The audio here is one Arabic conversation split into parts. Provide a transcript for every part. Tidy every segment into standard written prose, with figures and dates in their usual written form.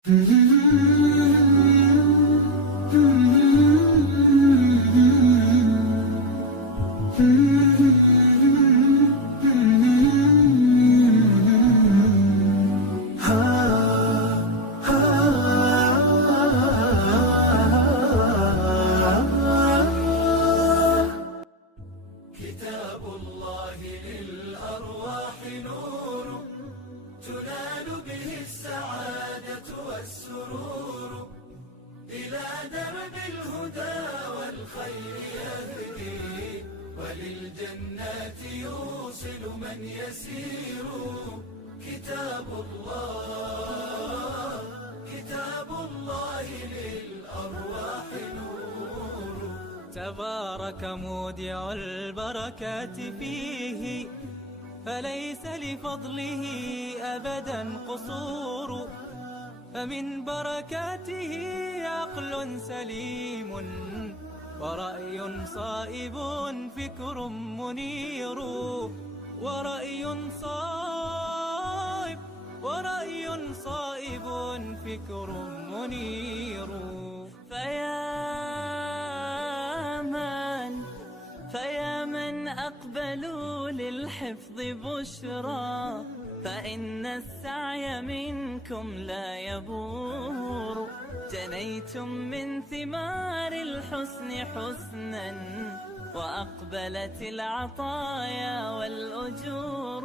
كتاب الله للأرواح نور تنال به السعادة والسرور إلى درب الهدى والخير يهدي وللجنات يوصل من يسير. كتاب الله للأرواح نور. تبارك مودع البركات فيه فليس لفضله أبدا قصور. فمن بركاته عقل سليم ورأي صائب فكر منير. ورأي صائب فكر منير. فيا من أقبلوا للحفظ بشرى فإن السعي منكم لا يبور. جنيتم من ثمار الحسن حسنا وأقبلت العطايا والأجور.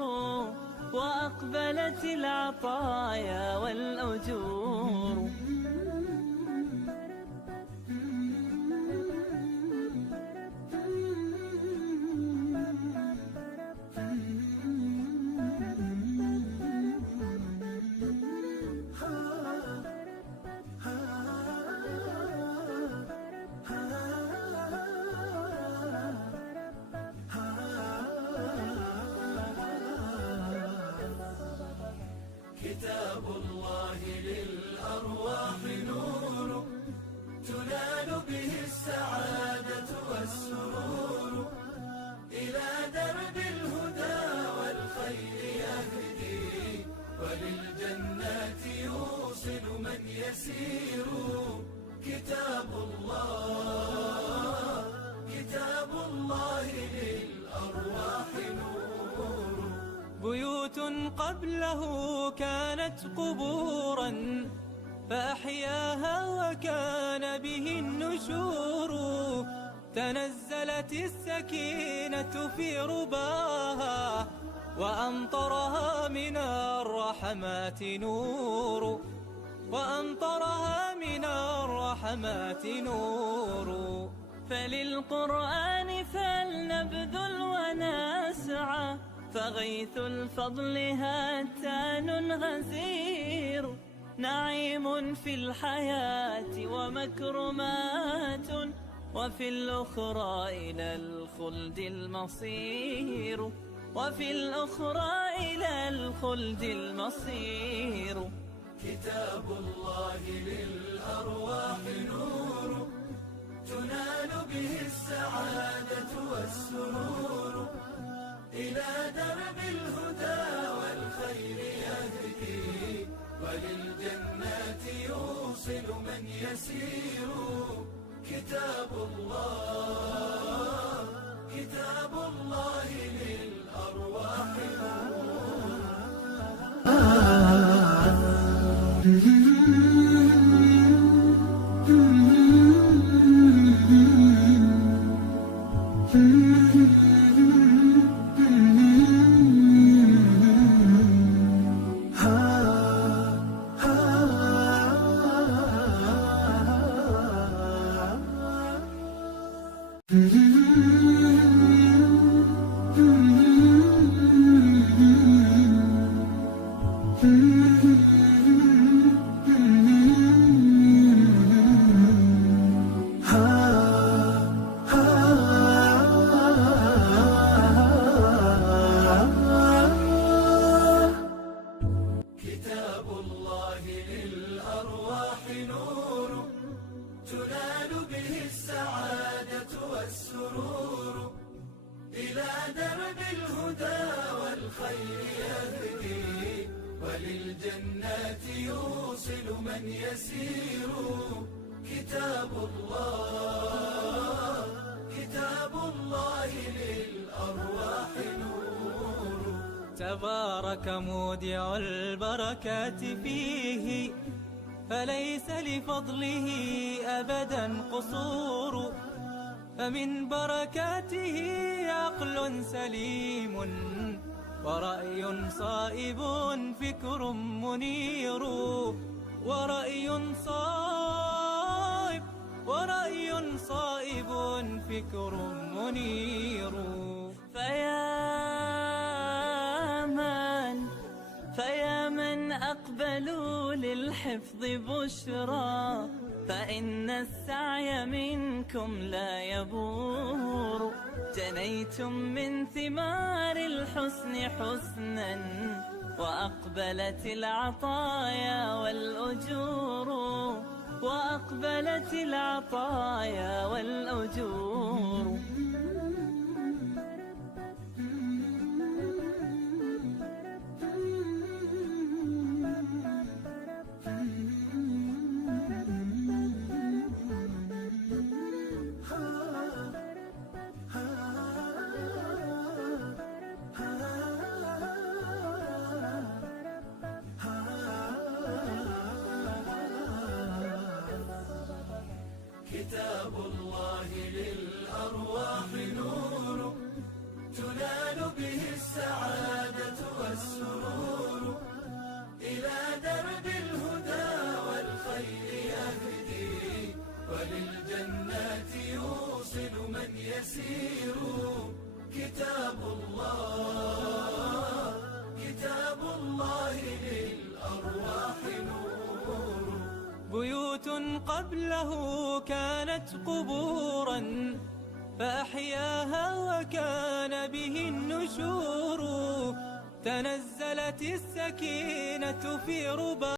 كتاب الله للأرواح نور تنال به السعادة والسرور إلى درب الهدى والخير يهدي وللجنات يوصل من يسير. كتاب الله للأرواح نور. بيوت قبله كانت قبورا فأحياها وكان به النشور. تنزلت السكينة في رباها وأمطرها من الرحمات نور. فللقرآن فلنبذل ونسعى فغيث الفضل هاتان غزير. نعيم في الحياة ومكرمات وفي الأخرى إلى الخلد المصير. كتاب الله للأرواح نور تنال به السعادة والسرور إلى درب الهدى والخير يهدي وللجنات يوصل من يسير. كتاب الله للأرواح والسرور إلى درب الهدى والخير يهدي وللجنات يوصل من يسير. كتاب الله، كتاب الله للأرواح نور. تبارك مودع البركات فيه، فليس لفضله أبدا قصور. فمن بركاته عقل سليم، ورأي صائب فكر منير. ورأي صائب فكر منير. فيا من أقبلوا للحفظ بشرى، فإن السعي منكم لا يبور. جنيتم من ثمار الحسن حسنا، وأقبلت العطايا والأجور. وأقبلت العطايا والأجور. كتاب الله للأرواح نور، تنال به السعادة والسرور. إلى درب الهدى والخير يهدي، وللجنات يوصل من يسير. كتاب الله، كتاب الله للأرواح نور. بيوت قبله كانت قبورا، فأحياها وكان به النشور. تنزلت السكينة في ربا